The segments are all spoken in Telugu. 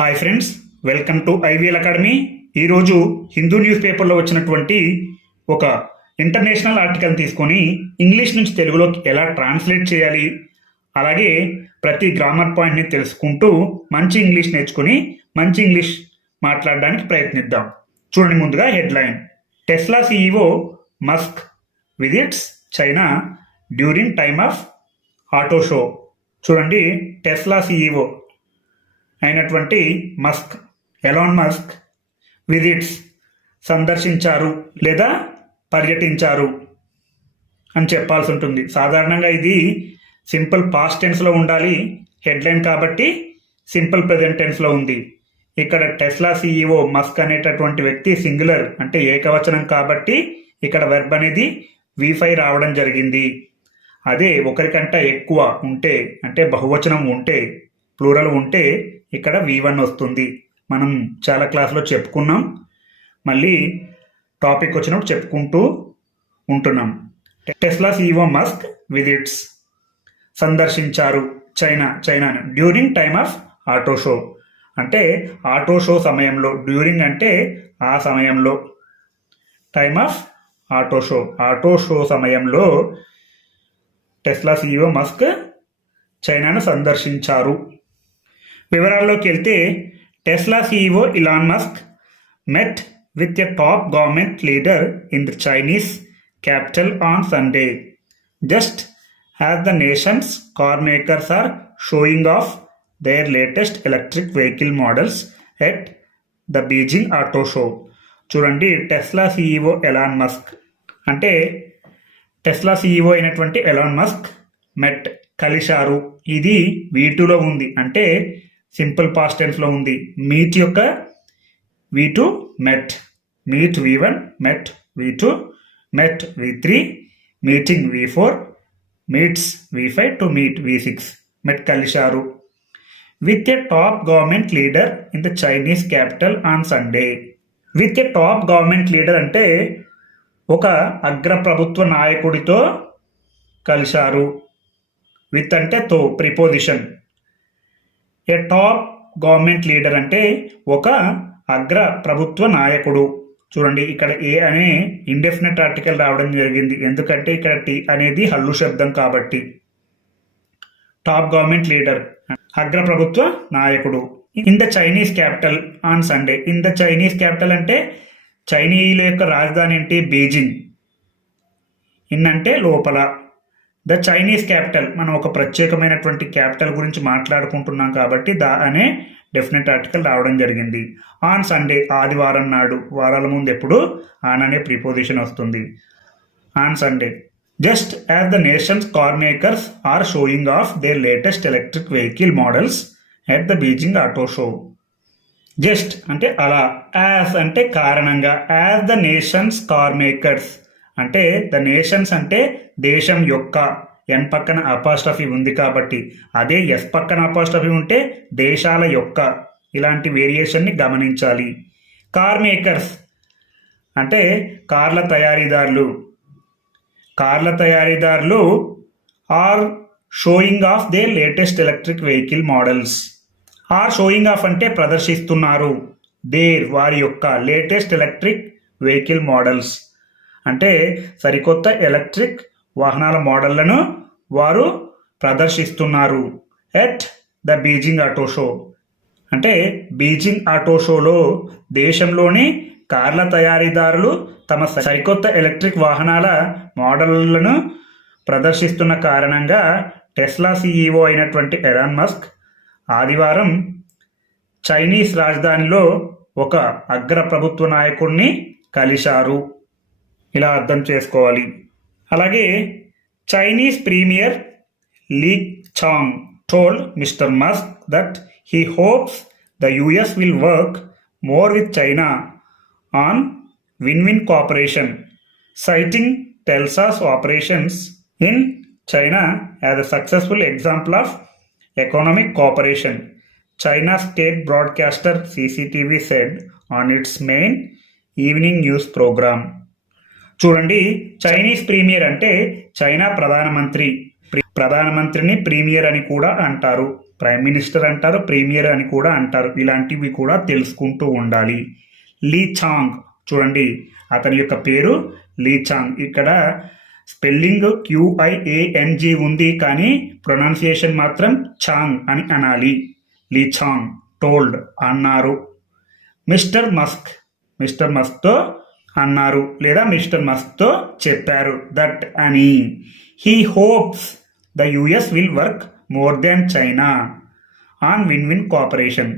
Hi friends welcome to IVL academy ఈరోజు హిందూ న్యూస్ పేపర్లో వచ్చినటువంటి ఒక ఇంటర్నేషనల్ ఆర్టికల్ తీసుకొని ఇంగ్లీష్ నుంచి తెలుగులోకి ఎలా ట్రాన్స్లేట్ చేయాలి అలాగే ప్రతి గ్రామర్ పాయింట్ని తెలుసుకుంటూ మంచి ఇంగ్లీష్ నేర్చుకుని మంచి ఇంగ్లీష్ మాట్లాడడానికి ప్రయత్నిద్దాం చూడండి ముందుగా headline Tesla CEO Musk visits China during time of auto show చూడండి టెస్లా సీఈఓ అయినటువంటి మస్క్ ఎలాన్ మస్క్ విజిట్స్ సందర్శించారు లేదా పర్యటించారు అని చెప్పాల్సి ఉంటుంది సాధారణంగా ఇది సింపుల్ పాస్ట్ టెన్స్లో ఉండాలి హెడ్లైన్ కాబట్టి సింపుల్ ప్రజెంట్ టెన్స్లో ఉంది ఇక్కడ టెస్లా సీఈఓ మస్క్ అనేటటువంటి వ్యక్తి సింగులర్ అంటే ఏకవచనం కాబట్టి ఇక్కడ వెర్బ్ అనేది వీఫై రావడం జరిగింది అదే ఒకరికంట ఎక్కువ ఉంటే అంటే బహువచనం ఉంటే ప్లూరల్ ఉంటే ఇక్కడ వి వన్ వస్తుంది మనం చాలా క్లాసులో చెప్పుకున్నాం మళ్ళీ టాపిక్ వచ్చినప్పుడు చెప్పుకుంటూ ఉంటున్నాం టెస్లా ఈవో మస్క్ విజిట్స్ సందర్శించారు China China during time of auto show అంటే ఆటో షో సమయంలో డ్యూరింగ్ అంటే ఆ సమయంలో time of auto show auto show సమయంలో టెస్లా సిఇఓ మస్క్ చైనాను సందర్శించారు వివరాల్లోకి వెళ్తే Tesla CEO Elon Musk met with a top government leader in the Chinese capital on Sunday just as the nation's car makers are showing off their latest electric vehicle models at the Beijing auto show చూడండి టెస్లా సీఈఓ ఎలాన్ మస్క్ అంటే టెస్లా సీఈఓ e అయినటువంటి ఎలాన్ మస్క్ మెట్ కలిశారు ఇది వీటిలో ఉంది అంటే సింపుల్ పాస్ట్ టెన్స్లో ఉంది మీట్ యొక్క V two met meet V one met V two met V three meeting V four meets V five to meet V six met కలిశారు with a top government leader in the Chinese capital on Sunday with a top government leader అంటే ఒక అగ్ర ప్రభుత్వ నాయకుడితో కలిశారు విత్ అంటే తో preposition a top government leader అంటే ఒక అగ్ర ప్రభుత్వ నాయకుడు చూడండి ఇక్కడ ఏ అనే ఇండెఫినెట్ ఆర్టికల్ రావడం జరిగింది ఎందుకంటే ఇక్కడ టి అనేది హల్లు శబ్దం కాబట్టి టాప్ గవర్నమెంట్ లీడర్ అగ్ర ప్రభుత్వ నాయకుడు in the Chinese capital on Sunday in the Chinese capital అంటే చైనీయుల యొక్క రాజధాని ఏంటి బీజింగ్ ఇన్ అంటే లోపల ద చైనీస్ క్యాపిటల్ మనం ఒక ప్రత్యేకమైనటువంటి క్యాపిటల్ గురించి మాట్లాడుకుంటున్నాం కాబట్టి దా అనే డెఫినెట్ ఆర్టికల్ రావడం జరిగింది ఆన్ సండే ఆదివారం నాడు వారాల ముందు ఎప్పుడు ఆన్ అనే ప్రిపోజిషన్ వస్తుంది on Sunday just as the nation's car makers are showing off their latest electric vehicle models at the Beijing auto show just అంటే అలా యాజ్ అంటే కారణంగా as the nation's car makers అంటే ద నేషన్స్ అంటే దేశం యొక్క ఎన్ పక్కన అపాస్ట్రఫీ ఉంది కాబట్టి అదే ఎస్ పక్కన అపాస్ట్రఫీ ఉంటే దేశాల యొక్క ఇలాంటి వేరియేషన్ని గమనించాలి కార్ మేకర్స్ అంటే కార్ల తయారీదారులు కార్ల తయారీదారులు are showing off their latest electric vehicle models are showing off అంటే ప్రదర్శిస్తున్నారు దేర్ వారి యొక్క లేటెస్ట్ ఎలక్ట్రిక్ వెహికల్ మోడల్స్ అంటే సరికొత్త ఎలక్ట్రిక్ వాహనాల మోడళ్లను వారు ప్రదర్శిస్తున్నారు at the Beijing auto show అంటే బీజింగ్ ఆటో షోలో దేశంలోని కార్ల తయారీదారులు తమ సరికొత్త ఎలక్ట్రిక్ వాహనాల మోడళ్లను ప్రదర్శిస్తున్న కారణంగా టెస్లా సీఈఓ అయినటువంటి ఎరాన్ మస్క్ ఆదివారం చైనీస్ రాజధానిలో ఒక అగ్ర ప్రభుత్వ నాయకుడిని కలిశారు ఇలా అర్థం చేసుకోవాలి అలాగే Chinese premier Li Qiang told Mr Musk that he hopes the US will work more with China on win win cooperation citing Tesla's operations in China as a successful example of economic cooperation China state broadcaster CCTV said on its main evening news programme చూడండి చైనీస్ ప్రీమియర్ అంటే చైనా ప్రధానమంత్రి ప్రధానమంత్రిని ప్రీమియర్ అని కూడా అంటారు ప్రైమ్ మినిస్టర్ అంటారు ప్రీమియర్ అని కూడా అంటారు ఇలాంటివి కూడా తెలుసుకుంటూ ఉండాలి లీ చాంగ్ చూడండి అతని యొక్క పేరు లీ చాంగ్ ఇక్కడ స్పెల్లింగ్ క్యూఐఏఎన్జి ఉంది కానీ ప్రొనౌన్సియేషన్ మాత్రం చాంగ్ అని అనాలి లీ చాంగ్ టోల్డ్ అన్నారు మిస్టర్ మస్క్ మిస్టర్ మస్క్తో అన్నారు లేదా మిస్టర్ మస్క్తో చెప్పారు దట్ అని he hopes the US will work more than China on win win cooperation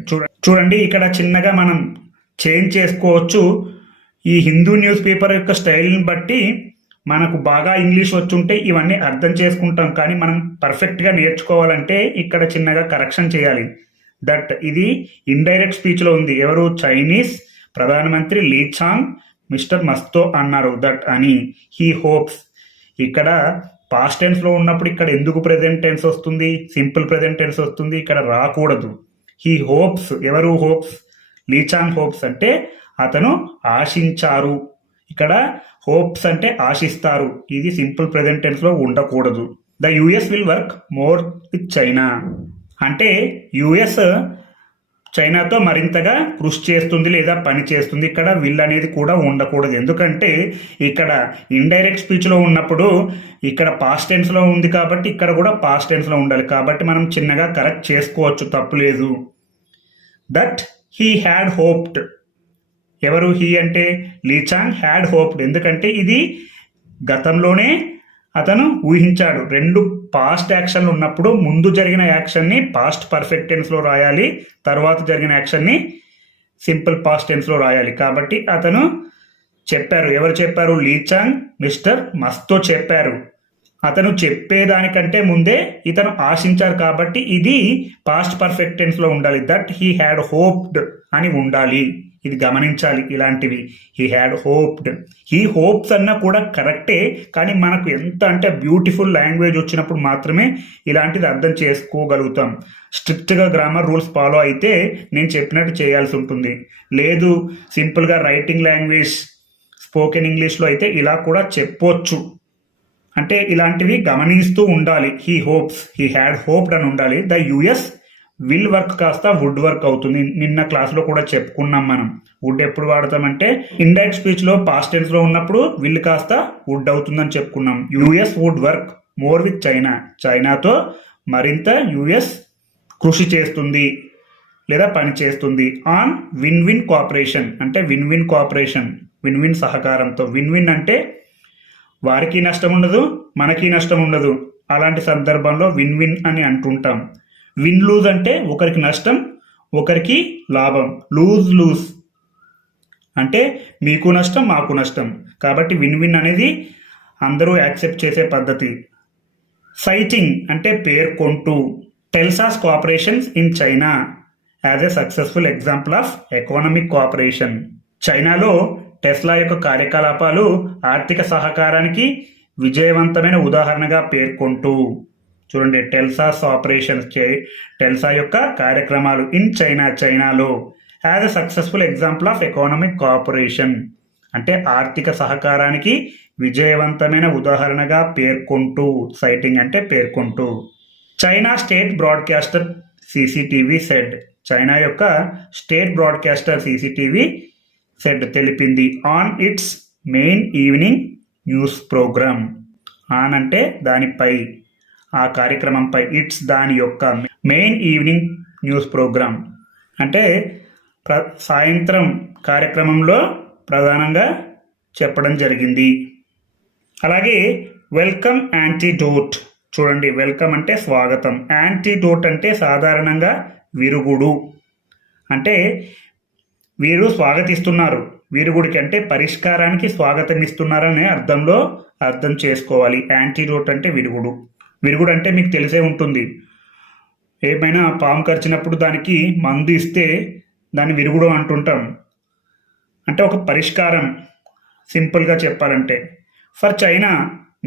చూడండి ఇక్కడ చిన్నగా మనం చేంజ్ చేసుకోవచ్చు ఈ హిందూ న్యూస్ పేపర్ యొక్క స్టైల్ని బట్టి మనకు బాగా ఇంగ్లీష్ వచ్చుంటే ఇవన్నీ అర్థం చేసుకుంటాం కానీ మనం పర్ఫెక్ట్గా నేర్చుకోవాలంటే ఇక్కడ చిన్నగా కరెక్షన్ చేయాలి దట్ ఇది ఇండైరెక్ట్ స్పీచ్లో ఉంది ఎవరు చైనీస్ ప్రధానమంత్రి లీ చాంగ్ మిస్టర్ మస్తో అన్నారు దట్ అని హీ హోప్స్ ఇక్కడ పాస్ట్ టెన్స్లో ఉన్నప్పుడు ఇక్కడ ఎందుకు ప్రెజెంట్ టెన్స్ వస్తుంది సింపుల్ ప్రెజెంట్ టెన్స్ వస్తుంది ఇక్కడ రాకూడదు హీ హోప్స్ ఎవరు హోప్స్ లీచాంగ్ హోప్స్ అంటే అతను ఆశించారు ఇక్కడ హోప్స్ అంటే ఆశిస్తారు ఇది సింపుల్ ప్రెజెంట్ టెన్స్లో ఉండకూడదు the US will work more with China అంటే యుఎస్ చైనాతో మరింతగా కృషి చేస్తుంది లేదా పని చేస్తుంది ఇక్కడ విల్ అనేది కూడా ఉండకూడదు ఎందుకంటే ఇక్కడ ఇండైరెక్ట్ స్పీచ్లో ఉన్నప్పుడు ఇక్కడ పాస్ట్ టెన్స్లో ఉంది కాబట్టి ఇక్కడ కూడా పాస్ట్ టెన్స్లో ఉండాలి కాబట్టి మనం చిన్నగా కరెక్ట్ చేసుకోవచ్చు తప్పు లేదు దట్ హీ హ్యాడ్ హోప్డ్ ఎవరు హీ అంటే లీచాంగ్ హ్యాడ్ హోప్డ్ ఎందుకంటే ఇది గతంలోనే అతను ఊహించాడు రెండు పాస్ట్ యాక్షన్ ఉన్నప్పుడు ముందు జరిగిన యాక్షన్ని పాస్ట్ పర్ఫెక్ట్ టెన్స్లో రాయాలి తర్వాత జరిగిన యాక్షన్ని సింపుల్ పాస్ట్ టెన్స్లో రాయాలి కాబట్టి అతను చెప్పారు ఎవరు చెప్పారు లీచాంగ్ మిస్టర్ మస్తో చెప్పారు అతను చెప్పేదానికంటే ముందే ఇతను ఆశించారు కాబట్టి ఇది పాస్ట్ పర్ఫెక్ట్ టెన్స్లో ఉండాలి దట్ హీ హ్యాడ్ హోప్డ్ అని ఉండాలి ఇది గమనించాలి ఇలాంటివి he had hoped he hopes అన్నా కూడా కరెక్టే కానీ మనకు ఎంత అంటే బ్యూటిఫుల్ లాంగ్వేజ్ వచ్చినప్పుడు మాత్రమే ఇలాంటిది అర్థం చేసుకోగలుగుతాం స్ట్రిక్ట్గా గ్రామర్ రూల్స్ ఫాలో అయితే నేను చెప్పినట్టు చేయాల్సి ఉంటుంది లేదు సింపుల్గా రైటింగ్ లాంగ్వేజ్ స్పోకెన్ ఇంగ్లీష్లో అయితే ఇలా కూడా చెప్పొచ్చు అంటే ఇలాంటివి గమనిస్తూ ఉండాలి he hopes he had hoped అని ఉండాలి ద యుఎస్ విల్ వర్క్ కాస్త వుడ్ వర్క్ అవుతుంది నిన్న క్లాస్లో కూడా చెప్పుకున్నాం మనం వుడ్ ఎప్పుడు వాడతామంటే ఇండైరెక్ట్ స్పీచ్లో పాస్ట్ లో ఉన్నప్పుడు విల్ కాస్త వుడ్ అవుతుందని చెప్పుకున్నాం US would work more with China చైనాతో మరింత యుఎస్ కృషి చేస్తుంది లేదా పని చేస్తుంది ఆన్ విన్ విన్ కోఆపరేషన్ అంటే win win cooperation win win సహకారంతో విన్ విన్ అంటే వారికి నష్టం ఉండదు మనకి నష్టం ఉండదు అలాంటి సందర్భంలో విన్ విన్ అని అంటుంటాం విన్ లూజ్ అంటే ఒకరికి నష్టం ఒకరికి లాభం లూజ్ లూజ్ అంటే మీకు నష్టం మాకు నష్టం కాబట్టి విన్ విన్ అనేది అందరూ యాక్సెప్ట్ చేసే పద్ధతి సైటింగ్ అంటే పేర్కొంటూ Tesla's cooperations in China as a successful example of economic cooperation చైనాలో టెస్లా యొక్క కార్యకలాపాలు ఆర్థిక సహకారానికి విజయవంతమైన ఉదాహరణగా పేర్కొంటూ చూడండి టెల్సాస్ ఆపరేషన్స్ టెల్సా యొక్క కార్యక్రమాలు ఇన్ చైనా చైనాలో as a successful example of economic cooperation అంటే ఆర్థిక సహకారానికి విజయవంతమైన ఉదాహరణగా పేర్కొంటూ సైటింగ్ అంటే పేర్కొంటూ China state broadcaster CCTV said China యొక్క స్టేట్ బ్రాడ్కాస్టర్ సీసీటీవీ సెడ్ తెలిపింది on its main evening news programme on అంటే దానిపై ఆ కార్యక్రమంపై ఇట్స్ దాని యొక్క మెయిన్ ఈవినింగ్ న్యూస్ ప్రోగ్రామ్ అంటే ప్ర సాయంత్రం కార్యక్రమంలో ప్రధానంగా చెప్పడం జరిగింది అలాగే వెల్కమ్ యాంటీడోట్ చూడండి వెల్కమ్ అంటే స్వాగతం యాంటీడోట్ అంటే సాధారణంగా విరుగుడు అంటే వీరు స్వాగతిస్తున్నారు విరుగుడికి అంటే పరిష్కారానికి స్వాగతం ఇస్తున్నారనే అర్థంలో అర్థం చేసుకోవాలి యాంటీడోట్ అంటే విరుగుడు విరుగుడు అంటే మీకు తెలిసే ఉంటుంది ఏమైనా పాము కరిచినప్పుడు దానికి మందు ఇస్తే దాన్ని విరుగుడు అంటుంటాం అంటే ఒక పరిష్కారం సింపుల్గా చెప్పాలంటే for China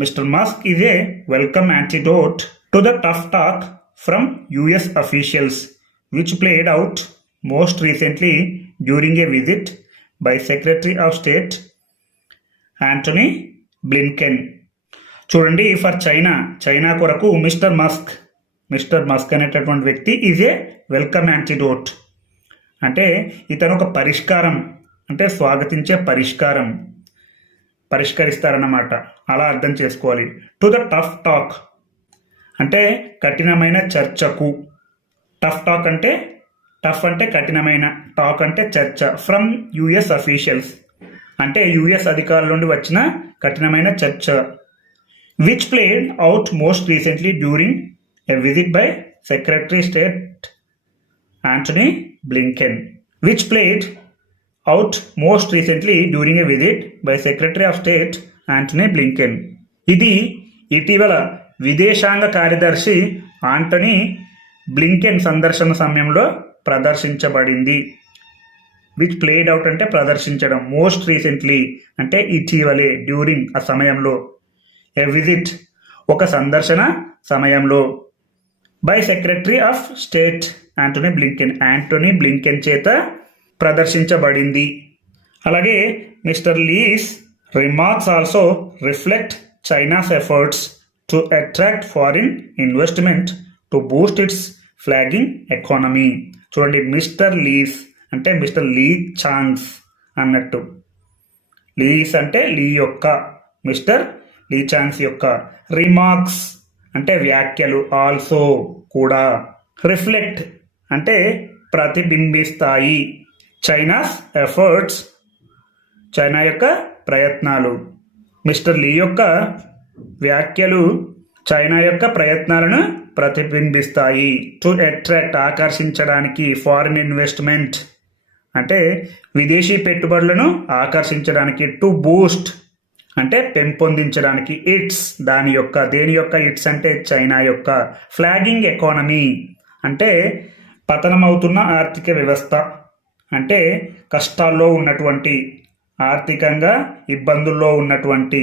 Mr Musk is a welcome antidote to the tough talk from US officials which played out most recently during a visit by Secretary of State Antony Blinken చూడండి ఫర్ చైనా చైనా కొరకు మిస్టర్ మస్క్ మిస్టర్ మస్క్ అనేటటువంటి వ్యక్తి ఈజ్ ఏ వెల్కమ్ యాంటీడోట్ అంటే ఇతను ఒక పరిష్కారం అంటే స్వాగతించే పరిష్కారం పరిష్కరిస్తారన్నమాట అలా అర్థం చేసుకోవాలి టు ద టఫ్ టాక్ అంటే కఠినమైన చర్చకు టఫ్ టాక్ అంటే టఫ్ అంటే కఠినమైన టాక్ అంటే చర్చ ఫ్రమ్ యుఎస్ అఫీషియల్స్ అంటే యుఎస్ అధికారుల నుండి వచ్చిన కఠినమైన చర్చ which played out most recently during a visit by Secretary State Antony Blinken, which played out most recently during a visit by Secretary of State Antony Blinken ఇది ఇటీవల విదేశాంగ కార్యదర్శి ఆంటనీ బ్లింకెన్ సందర్శన సమయంలో ప్రదర్శించబడింది విచ్ ప్లేడ్ అవుట్ అంటే ప్రదర్శించడం మోస్ట్ రీసెంట్లీ అంటే ఇటీవలే డ్యూరింగ్ ఆ సమయంలో ఎ విజిట్ ఒక సందర్శన సమయంలో by Secretary of State Antony Blinken Antony Blinken చేత ప్రదర్శించబడింది అలాగే Mr Li's remarks also reflect China's efforts to attract foreign investment to boost its flagging economy చూడండి మిస్టర్ లీస్ అంటే మిస్టర్ లీ ఛాన్స్ అన్నట్టు లీస్ అంటే లీ యొక్క మిస్టర్ లీచాన్స్ యొక్క రిమార్క్స్ అంటే వ్యాఖ్యలు ఆల్సో కూడా రిఫ్లెక్ట్ అంటే ప్రతిబింబిస్తాయి చైనాస్ ఎఫర్ట్స్ చైనా యొక్క ప్రయత్నాలు మిస్టర్ లీ యొక్క వ్యాఖ్యలు చైనా యొక్క ప్రయత్నాలను ప్రతిబింబిస్తాయి టు అట్రాక్ట్ ఆకర్షించడానికి ఫారిన్ ఇన్వెస్ట్మెంట్ అంటే విదేశీ పెట్టుబడులను ఆకర్షించడానికి టు బూస్ట్ అంటే పెంపొందించడానికి ఇట్స్ దాని యొక్క దేని యొక్క ఇట్స్ అంటే చైనా యొక్క ఫ్లాగింగ్ ఎకానమీ అంటే పతనమవుతున్న ఆర్థిక వ్యవస్థ అంటే కష్టాల్లో ఉన్నటువంటి ఆర్థికంగా ఇబ్బందుల్లో ఉన్నటువంటి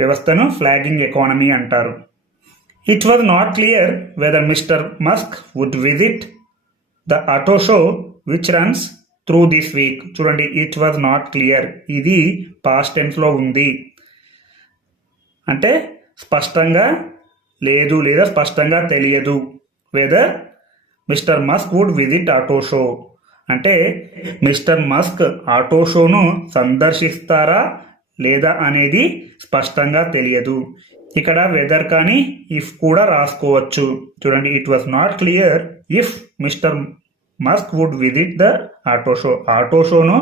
వ్యవస్థను ఫ్లాగింగ్ ఎకానమీ అంటారు it was not clear whether Mr Musk would visit the auto show which runs through this week చూడండి ఇట్ వాజ్ నాట్ క్లియర్ ఇది పాస్ట్ టెన్స్లో ఉంది అంటే స్పష్టంగా లేదు లేదా స్పష్టంగా తెలియదు whether Mr Musk would visit auto show అంటే మిస్టర్ మస్క్ ఆటో షోను సందర్శిస్తారా లేదా అనేది స్పష్టంగా తెలియదు ఇక్కడ వెదర్ కానీ ఇఫ్ కూడా రాసుకోవచ్చు చూడండి it was not clear if Mr Musk would visit the auto show auto షోను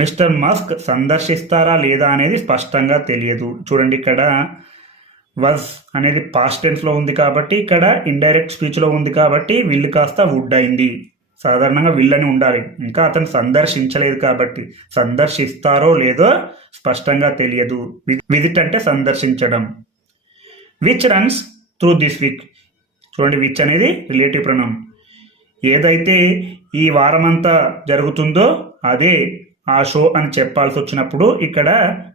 Mr Musk సందర్శిస్తారా లేదా అనేది స్పష్టంగా తెలియదు చూడండి ఇక్కడ వజ్ అనేది పాస్ట్ టెన్స్లో ఉంది కాబట్టి ఇక్కడ ఇండైరెక్ట్ స్పీచ్లో ఉంది కాబట్టి విల్ కాస్త వుడ్ అయింది సాధారణంగా విల్ అని ఉండాలి ఇంకా అతను సందర్శించలేదు కాబట్టి సందర్శిస్తారో లేదో స్పష్టంగా తెలియదు విజిట్ అంటే సందర్శించడం which runs through this week చూడండి విచ్ అనేది రిలేటివ్ ప్రణం ఏదైతే ఈ వారమంతా జరుగుతుందో అదే ఆ షో అని చెప్పాల్సి వచ్చినప్పుడు ఇక్కడ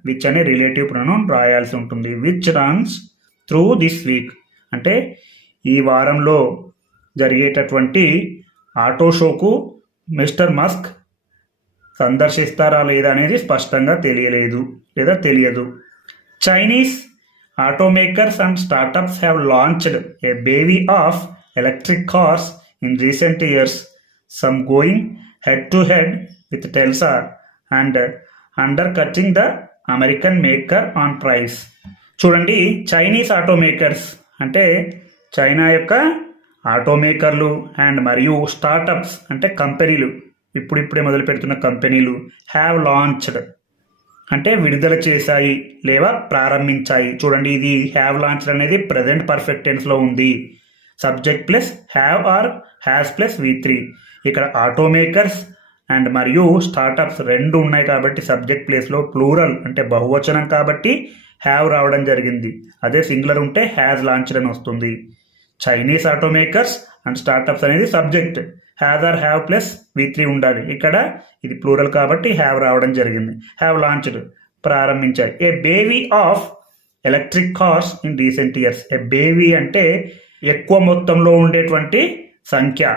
విచ్ అనే రిలేటివ్ ప్రణం రాయాల్సి ఉంటుంది which runs through this week అంటే ఈ వారంలో జరిగేటటువంటి ఆటో షోకు మిస్టర్ మస్క్ సందర్శిస్తారా లేదా అనేది స్పష్టంగా తెలియలేదు లేదా తెలియదు Chinese automakers and startups have launched a bevy of electric cars in recent years, some going head to head with Telsa and undercutting the American maker on price. చూడండి చైనీస్ ఆటో మేకర్స్ అంటే చైనా యొక్క ఆటో మేకర్లు అండ్ మరియు స్టార్టప్స్ అంటే కంపెనీలు ఇప్పుడిప్పుడే మొదలు పెడుతున్న కంపెనీలు హ్యావ్ లాంచ్డ్ అంటే విడుదల చేశాయి లేవా ప్రారంభించాయి చూడండి ఇది హ్యావ్ లాంచ్డ్ అనేది ప్రజెంట్ పర్ఫెక్ట్ ఉంది subject plus have or has plus V three ఇక్కడ ఆటోమేకర్స్ అండ్ మరియు స్టార్టప్స్ రెండు ఉన్నాయి కాబట్టి సబ్జెక్ట్ ప్లేస్లో ప్లూరల్ అంటే బహువచనం కాబట్టి హ్యావ్ రావడం జరిగింది అదే సింగులర్ ఉంటే హ్యాజ్ లాంచ్డ్ అని వస్తుంది చైనీస్ ఆటోమేకర్స్ అండ్ స్టార్టప్స్ అనేది subject has or have plus V three ఉండాలి ఇక్కడ ఇది ప్లూరల్ కాబట్టి హ్యావ్ రావడం జరిగింది హ్యావ్ లాంచ్డ్ ప్రారంభించాలి a bevy of electric cars in recent years a bevy అంటే ఎక్కువ మొత్తంలో ఉండేటువంటి సంఖ్య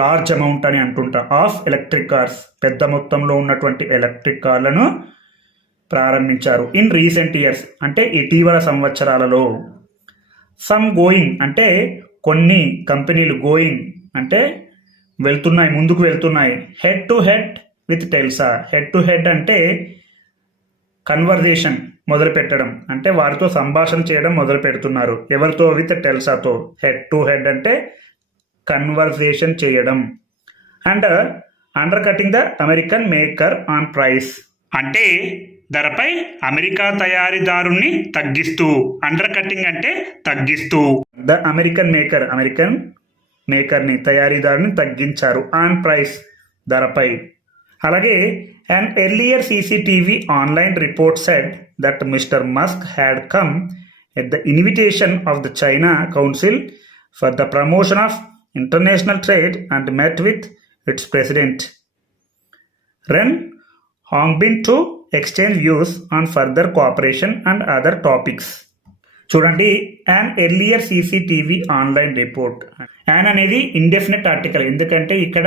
లార్జ్ అమౌంట్ అని అంటుంటాం ఆఫ్ ఎలక్ట్రిక్ కార్స్ పెద్ద మొత్తంలో ఉన్నటువంటి ఎలక్ట్రిక్ కార్లను ప్రారంభించారు ఇన్ రీసెంట్ ఇయర్స్ అంటే ఇటీవల సంవత్సరాలలో సమ్ గోయింగ్ అంటే కొన్ని కంపెనీలు గోయింగ్ అంటే వెళ్తున్నాయి ముందుకు వెళ్తున్నాయి హెడ్ టు హెడ్ విత్ టెల్సా హెడ్ టు హెడ్ అంటే కన్వర్జేషన్ మొదలు పెట్టడం అంటే వారితో సంభాషణ చేయడం మొదలు పెడుతున్నారు ఎవరితో విత్ టెల్సాతో హెడ్ టు హెడ్ అంటే కన్వర్సేషన్ చేయడం and undercutting the American maker on price అంటే ధరపై అమెరికా తయారీదారుని తగ్గిస్తూ అండర్ కటింగ్ అంటే తగ్గిస్తూ ద అమెరికన్ మేకర్ అమెరికన్ మేకర్ని తయారీదారుని తగ్గించారు ఆన్ ప్రైస్ ధరపై Alage, an earlier CCTV online report said that Mr. Musk had come at the invitation of the China Council for the Promotion of International Trade and met with its president, Ren Hongbin, to exchange views on further cooperation and other topics. చూడండి an earlier CCTV online report an అనేది ఇండెఫినెట్ ఆర్టికల్ ఎందుకంటే ఇక్కడ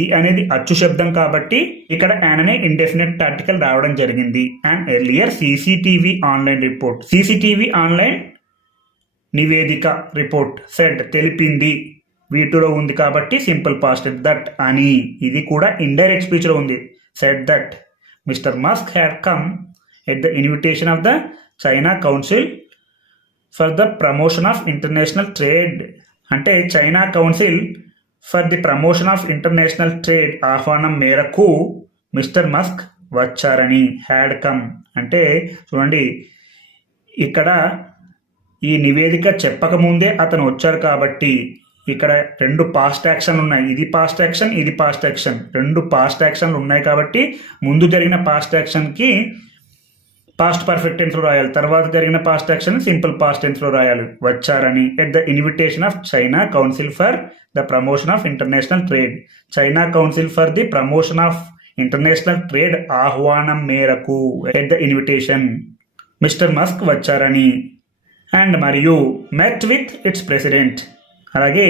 ఈ e అనేది అచ్చు శబ్దం కాబట్టి ఇక్కడ యాన్ అనే ఇండెఫినెట్ ఆర్టికల్ రావడం జరిగింది an earlier CCTV online report CCTV online నివేదిక రిపోర్ట్ సెట్ తెలిపింది వీటిలో ఉంది కాబట్టి సింపుల్ పాస్ట్ దట్ అని ఇది కూడా ఇండైరెక్ట్ స్పీచ్లో ఉంది said that Mr Musk had come at the invitation of the China Council for the Promotion of International Trade అంటే China Council for the Promotion of International Trade ఆహ్వానం మేరకు మిస్టర్ మస్క్ వచ్చారని హ్యాడ్ కమ్ అంటే చూడండి ఇక్కడ ఈ నివేదిక చెప్పకముందే అతను వచ్చారు కాబట్టి ఇక్కడ రెండు పాస్ట్ యాక్షన్ ఉన్నాయి ఇది పాస్ట్ యాక్షన్ ఇది పాస్ట్ యాక్షన్ రెండు పాస్ట్ యాక్షన్లు ఉన్నాయి కాబట్టి ముందు జరిగిన పాస్ట్ యాక్షన్కి పాస్ట్ పర్ఫెక్ట్ టెన్స్లో రాయాలి తర్వాత జరిగిన పాస్ట్ యాక్షన్ సింపుల్ పాస్ట్ టెన్స్లో రాయాలి వచ్చారని at the invitation of China Council for the Promotion of International Trade China Council for the Promotion of International Trade ఆహ్వానం మేరకు at the invitation Mr Musk వచ్చారని అండ్ మరియు మెట్ విత్ ఇట్స్ ప్రెసిడెంట్ అలాగే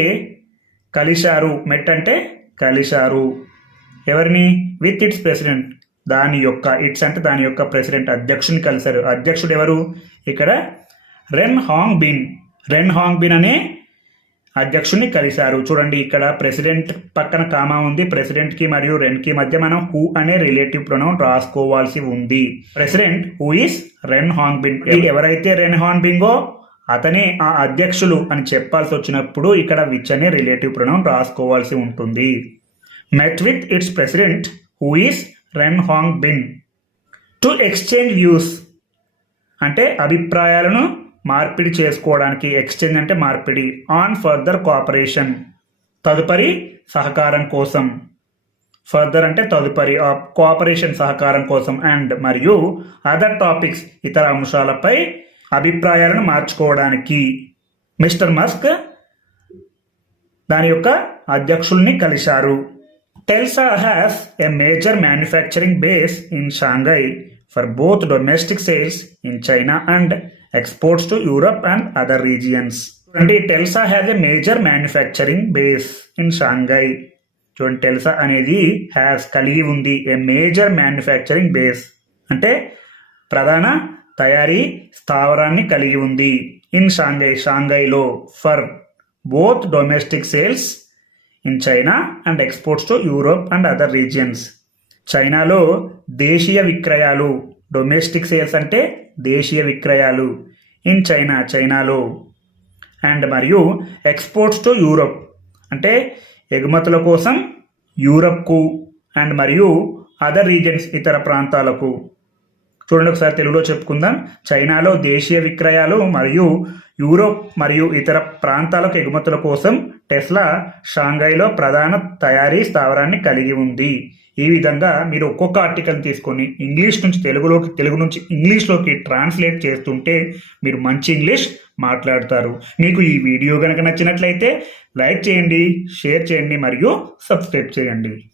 కలిశారు మెట్ అంటే కలిశారు ఎవరిని విత్ ఇట్స్ ప్రెసిడెంట్ దాని యొక్క ఇట్స్ అంటే దాని యొక్క ప్రెసిడెంట్ అధ్యక్షుని కలిశారు అధ్యక్షుడు ఎవరు ఇక్కడ Ren Hongbin Ren Hongbin అనే అధ్యక్షుని కలిశారు చూడండి ఇక్కడ ప్రెసిడెంట్ పక్కన కామా ఉంది ప్రెసిడెంట్కి మరియు రెన్కి మధ్య మనం హూ అనే రిలేటివ్ ప్రొనౌన్ రాసుకోవాల్సి ఉంది president who is Ren Hongbin ఎవరైతే రెన్ హాంగ్ బింగో అతనే ఆ అధ్యక్షులు అని చెప్పాల్సి వచ్చినప్పుడు ఇక్కడ విచ్ అనే రిలేటివ్ ప్రొనౌన్ రాసుకోవాల్సి ఉంటుంది met with its president who is Ren Hongbin to exchange views అంటే అభిప్రాయాలను మార్పిడి చేసుకోవడానికి ఎక్స్చేంజ్ అంటే మార్పిడి ఆన్ ఫర్దర్ కోఆపరేషన్ తదుపరి సహకారం కోసం ఫర్దర్ అంటే తదుపరి కోఆపరేషన్ సహకారం కోసం అండ్ మరియు అదర్ టాపిక్స్ ఇతర అంశాలపై అభిప్రాయాలను మార్చుకోవడానికి మిస్టర్ మస్క్ దాని యొక్క అధ్యక్షుల్ని కలిశారు Telsa has a major manufacturing base in Shanghai for both domestic sales in China and exports to Europe and other regions. చూడండి టెల్సా has a major manufacturing base in Shanghai చూడండి టెల్సా అనేది హ్యాస్ కలిగి ఉంది ఏ మేజర్ మ్యానుఫ్యాక్చరింగ్ బేస్ అంటే ప్రధాన తయారీ స్థావరాన్ని కలిగి ఉంది in Shanghai షాంఘైలో for both domestic sales in China and exports to Europe and other regions చైనాలో దేశీయ విక్రయాలు డొమెస్టిక్ సేల్స్ అంటే దేశీయ విక్రయాలు ఇన్ చైనా చైనాలో అండ్ మరియు ఎక్స్పోర్ట్స్ టు యూరప్ అంటే ఎగుమతుల కోసం యూరప్కు అండ్ మరియు అదర్ రీజన్స్ ఇతర ప్రాంతాలకు చూడండి ఒకసారి తెలుగులో చెప్పుకుందాం చైనాలో దేశీయ విక్రయాలు మరియు యూరోప్ మరియు ఇతర ప్రాంతాలకు ఎగుమతుల కోసం టెస్లా షాంఘైలో ప్రధాన తయారీ స్థావరాన్ని కలిగి ఉంది ఈ విధంగా మీరు ఒక్కొక్క ఆర్టికల్ తీసుకొని ఇంగ్లీష్ నుంచి తెలుగులోకి తెలుగు నుంచి ఇంగ్లీష్లోకి ట్రాన్స్లేట్ చేస్తుంటే మీరు మంచి ఇంగ్లీష్ మాట్లాడతారు మీకు ఈ వీడియో కనుక నచ్చినట్లయితే లైక్ చేయండి షేర్ చేయండి మరియు సబ్స్క్రైబ్ చేయండి